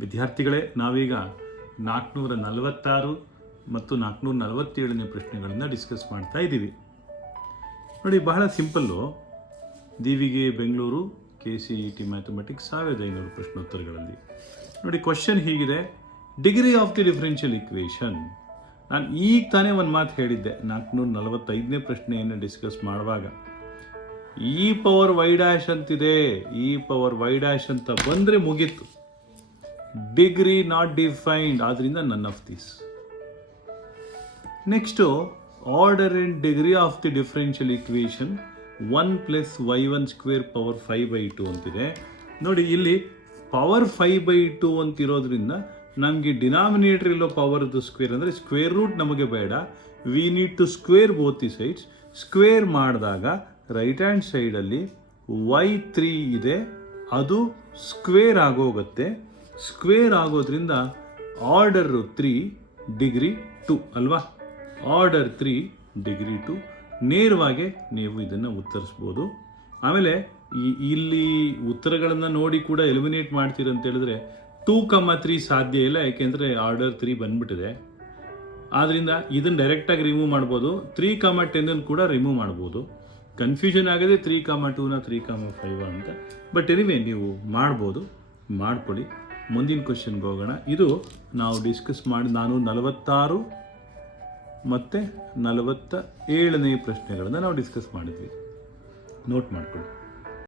ವಿದ್ಯಾರ್ಥಿಗಳೇ, ನಾವೀಗ 446 ಮತ್ತು 447ನೇ ಪ್ರಶ್ನೆಗಳನ್ನು ಡಿಸ್ಕಸ್ ಮಾಡ್ತಾ ಇದ್ದೀವಿ. ನೋಡಿ, ಬಹಳ ಸಿಂಪಲ್ಲು. ದಿವಿಗೆ ಬೆಂಗಳೂರು KCET ಮ್ಯಾಥಮೆಟಿಕ್ಸ್ 1500 ಪ್ರಶ್ನೋತ್ತರಗಳಲ್ಲಿ. ನೋಡಿ, ಕ್ವಶನ್ ಹೀಗಿದೆ: degree of the differential equation. ನಾನು ಈಗ ತಾನೇ ಒಂದು ಮಾತು ಹೇಳಿದ್ದೆ 445ನೇ ಪ್ರಶ್ನೆಯನ್ನು ಡಿಸ್ಕಸ್ ಮಾಡುವಾಗ. e⁻y' ಅಂತಿದೆ. e⁻y' ಅಂತ ಬಂದರೆ ಮುಗೀತು. ಡಿಗ್ರಿ ನಾಟ್ ಡಿಫೈನ್ಡ್, ಆದ್ದರಿಂದ none of this. Next, order and degree of the differential equation 1 + y1² power 5/2 ಅಂತಿದೆ. ನೋಡಿ, ಇಲ್ಲಿ ಪವರ್ 5/2 ಅಂತಿರೋದ್ರಿಂದ ನಮಗೆ ಡಿನಾಮಿನೇಟರ್ ಇಲ್ಲೋ ಪವರ್ದು ಸ್ಕ್ವೇರ್ ಅಂದರೆ ಸ್ಕ್ವೇರ್ ರೂಟ್ ನಮಗೆ ಬೇಡ. We need to square both the sides. Square ಮಾಡಿದಾಗ ರೈಟ್ ಹ್ಯಾಂಡ್ ಸೈಡಲ್ಲಿ y3 ಇದೆ, ಅದು ಸ್ಕ್ವೇರ್ ಆಗೋಗುತ್ತೆ. ಸ್ಕ್ವೇರ್ ಆಗೋದ್ರಿಂದ ಆರ್ಡರ್ 3 ಡಿಗ್ರಿ 2 ಅಲ್ವಾ? Order 3 degree 2. ನೇರವಾಗಿ ನೀವು ಇದನ್ನು ಉತ್ತರಿಸ್ಬೋದು. ಆಮೇಲೆ ಇಲ್ಲಿ ಉತ್ತರಗಳನ್ನು ನೋಡಿ ಕೂಡ ಎಲಿಮಿನೇಟ್ ಮಾಡ್ತೀರಂತ ಹೇಳಿದ್ರೆ 2,3 ಸಾಧ್ಯ ಇಲ್ಲ, ಯಾಕೆಂದರೆ ಆರ್ಡರ್ 3 ಬಂದ್ಬಿಟ್ಟಿದೆ. ಆದ್ದರಿಂದ ಇದನ್ನು ಡೈರೆಕ್ಟಾಗಿ ರಿಮೂವ್ ಮಾಡ್ಬೋದು. 3,10 ಕೂಡ ರಿಮೂವ್ ಮಾಡ್ಬೋದು. ಕನ್ಫ್ಯೂಷನ್ ಆಗಿದೆ 3,2ನ 3,5 ಅಂತ. ಬಟ್ ಎನಿವೆ ನೀವು ಮಾಡ್ಬೋದು, ಮಾಡ್ಕೊಳ್ಳಿ. ಮುಂದಿನ ಕ್ವಶನ್ಗೆ ಹೋಗೋಣ. ಇದು ನಾವು ಡಿಸ್ಕಸ್ ಮಾಡಿ 446 ಮತ್ತು 47ನೇ ಪ್ರಶ್ನೆಗಳನ್ನು ನಾವು ಡಿಸ್ಕಸ್ ಮಾಡಿದ್ವಿ. ನೋಟ್ ಮಾಡ್ಕೊಳ್ಳಿ.